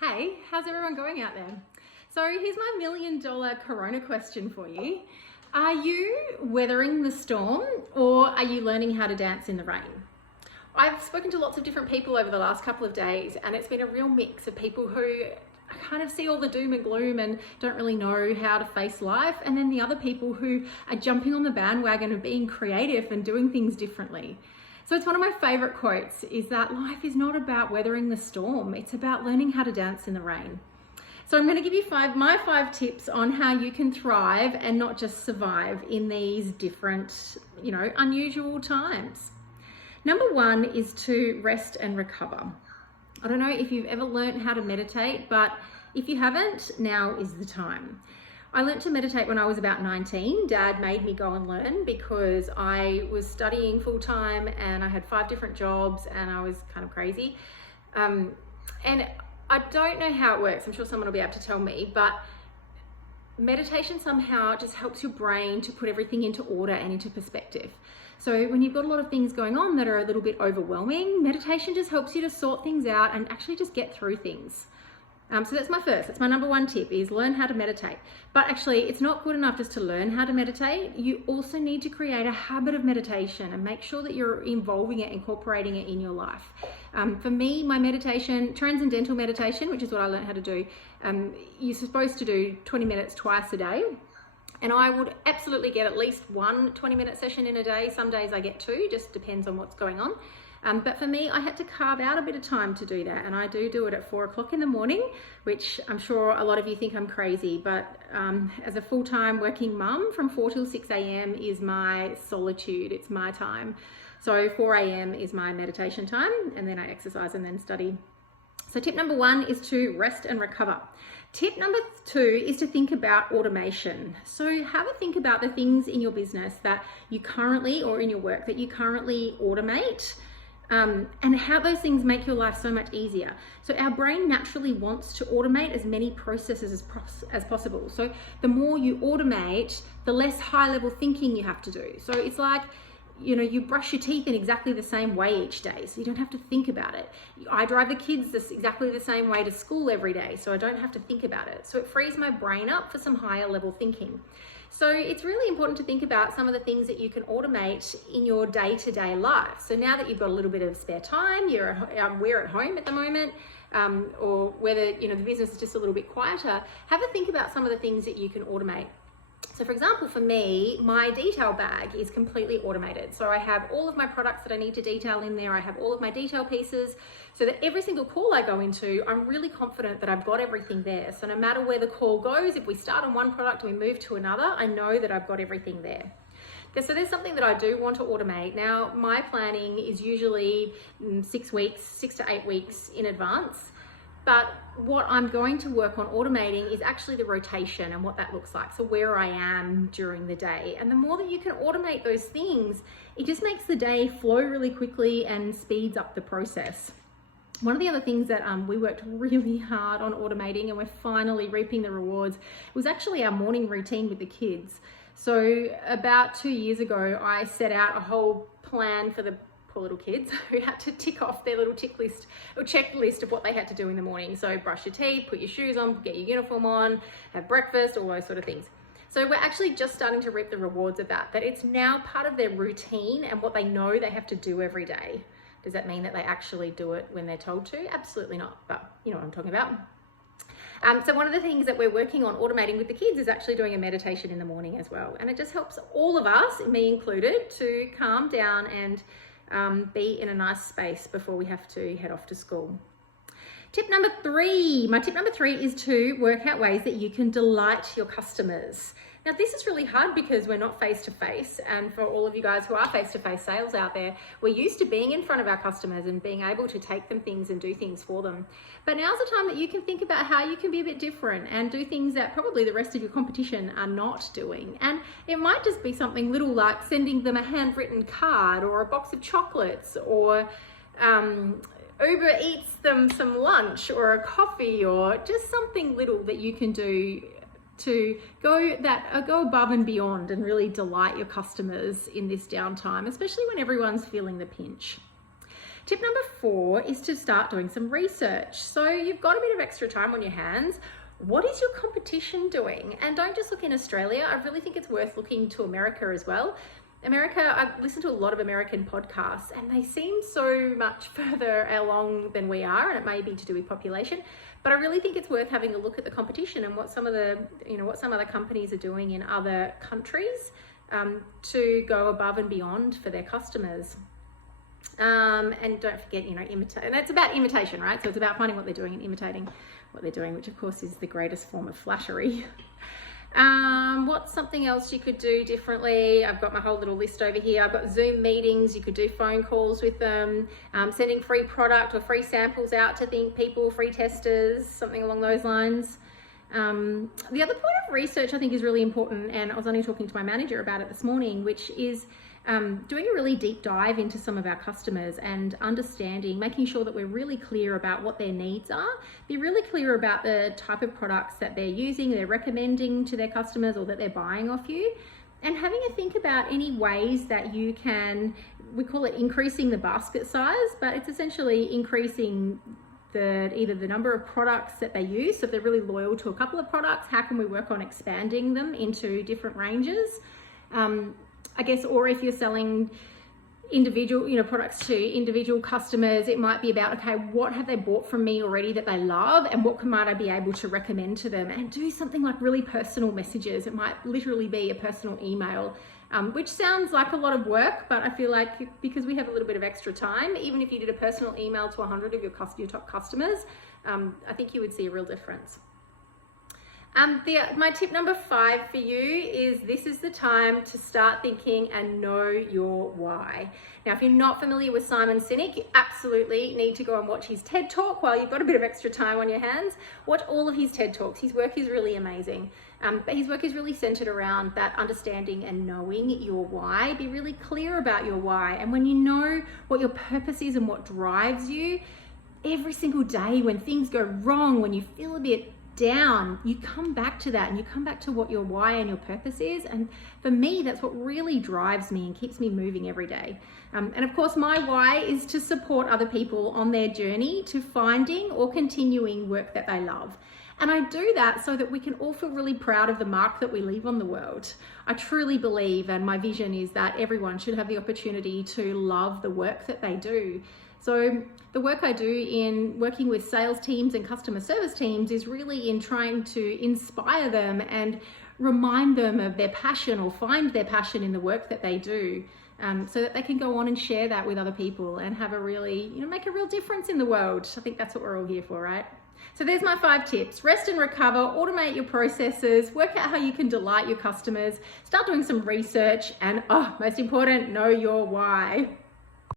Hey, how's everyone going out there? So here's my $1 million Corona question for you. Are you weathering the storm or are you learning how to dance in the rain? I've spoken to lots of different people over the last couple of days, and it's been a real mix of people who kind of see all the doom and gloom and don't really know how to face life, and then the other people who are jumping on the bandwagon of being creative and doing things differently. So it's one of my favorite quotes is that life is not about weathering the storm, it's about learning how to dance in the rain. So I'm going to give you my five tips on how you can thrive and not just survive in these different, unusual times. Number one is to rest and recover. I don't know if you've ever learned how to meditate, but if you haven't, now is the time. I learned to meditate when I was about 19. Dad made me go and learn because I was studying full time and I had 5 different jobs and I was kind of crazy. And I don't know how it works. I'm sure someone will be able to tell me, but meditation somehow just helps your brain to put everything into order and into perspective. So when you've got a lot of things going on that are a little bit overwhelming, meditation just helps you to sort things out and actually just get through things. So that's my number one tip is learn how to meditate. But actually it's not good enough just to learn how to meditate. You also need to create a habit of meditation and make sure that you're involving it, incorporating it in your life. For me, my meditation, transcendental meditation, which is what I learned how to do, you're supposed to do 20 minutes twice a day. And I would absolutely get at least one 20-minute session in a day. Some days I get 2, just depends on what's going on. But for me, I had to carve out a bit of time to do that. And I do it at 4 o'clock in the morning, which I'm sure a lot of you think I'm crazy. But as a full-time working mum, from 4 till 6 a.m. is my solitude. It's my time. So 4 a.m. is my meditation time. And then I exercise and then study. So tip number 1 is to rest and recover. Tip number 2 is to think about automation. So have a think about the things in your business that you currently, or in your work that you currently automate. And how those things make your life so much easier. So our brain naturally wants to automate as many processes as possible. So the more you automate, the less high level thinking you have to do. So it's like, you brush your teeth in exactly the same way each day, so you don't have to think about it. I drive the kids exactly the same way to school every day, so I don't have to think about it. So it frees my brain up for some higher level thinking. So it's really important to think about some of the things that you can automate in your day-to-day life. So now that you've got a little bit of spare time, we're at home at the moment, or whether the business is just a little bit quieter, have a think about some of the things that you can automate. So for example, for me, my detail bag is completely automated. So I have all of my products that I need to detail in there. I have all of my detail pieces so that every single call I go into, I'm really confident that I've got everything there. So no matter where the call goes, if we start on one product and we move to another, I know that I've got everything there. So there's something that I do want to automate. Now, my planning is usually 6 to 8 weeks in advance. But what I'm going to work on automating is actually the rotation and what that looks like. So where I am during the day. And the more that you can automate those things, it just makes the day flow really quickly and speeds up the process. One of the other things that we worked really hard on automating, and we're finally reaping the rewards, was actually our morning routine with the kids. So about 2 years ago, I set out a whole plan for the poor little kids who had to tick off their little checklist of what they had to do in the morning. So brush your teeth, put your shoes on, get your uniform on, have breakfast, all those sort of things. So we're actually just starting to reap the rewards of that it's now part of their routine and what they know they have to do every day. Does that mean that they actually do it when they're told to? Absolutely not, but you know what I'm talking about. So one of the things that we're working on automating with the kids is actually doing a meditation in the morning as well. And it just helps all of us, me included, to calm down and be in a nice space before we have to head off to school. My tip number 3 is to work out ways that you can delight your customers. Now this is really hard because we're not face-to-face, and for all of you guys who are face-to-face sales out there, we're used to being in front of our customers and being able to take them things and do things for them. But now's the time that you can think about how you can be a bit different and do things that probably the rest of your competition are not doing. And it might just be something little like sending them a handwritten card or a box of chocolates, or Uber eats them some lunch or a coffee, or just something little that you can do to go above and beyond and really delight your customers in this downtime, especially when everyone's feeling the pinch. Tip number 4 is to start doing some research. So you've got a bit of extra time on your hands. What is your competition doing? And don't just look in Australia. I really think it's worth looking to America as well. America, I've listened to a lot of American podcasts and they seem so much further along than we are, and it may be to do with population, but I really think it's worth having a look at the competition and what some of the, what some other companies are doing in other countries to go above and beyond for their customers. And don't forget, imitate. And that's about imitation, right? So it's about finding what they're doing and imitating what they're doing, which of course is the greatest form of flattery. What's something else you could do differently? I've got my whole little list over here. I've got Zoom meetings. You could do phone calls with them, sending free product or free samples out to people, free testers, something along those lines. The other point of research I think is really important, and I was only talking to my manager about it this morning, which is doing a really deep dive into some of our customers and understanding, making sure that we're really clear about what their needs are, be really clear about the type of products that they're using, they're recommending to their customers, or that they're buying off you, and having a think about any ways that you can, we call it increasing the basket size, but it's essentially increasing either the number of products that they use. So if they're really loyal to a couple of products, how can we work on expanding them into different ranges? I guess, or if you're selling individual, products to individual customers, it might be about, okay, what have they bought from me already that they love, and what might I be able to recommend to them? And do something like really personal messages. It might literally be a personal email, which sounds like a lot of work, but I feel like because we have a little bit of extra time, even if you did a personal email to 100 of your top customers, I think you would see a real difference. My tip number 5 for you is this is the time to start thinking and know your why. Now, if you're not familiar with Simon Sinek, you absolutely need to go and watch his TED Talk while you've got a bit of extra time on your hands. Watch all of his TED Talks. His work is really amazing. But his work is really centered around that understanding and knowing your why. Be really clear about your why. And when you know what your purpose is and what drives you, every single day when things go wrong, when you feel a bit down, you come back to that and you come back to what your why and your purpose is. And for me, that's what really drives me and keeps me moving every day. And of course, my why is to support other people on their journey to finding or continuing work that they love. And I do that so that we can all feel really proud of the mark that we leave on the world. I truly believe, and my vision is that everyone should have the opportunity to love the work that they do. So the work I do in working with sales teams and customer service teams is really in trying to inspire them and remind them of their passion, or find their passion in the work that they do, so that they can go on and share that with other people and have a really, make a real difference in the world. I think that's what we're all here for, right? So there's my 5 tips. Rest and recover, automate your processes, work out how you can delight your customers, start doing some research, and most important, know your why.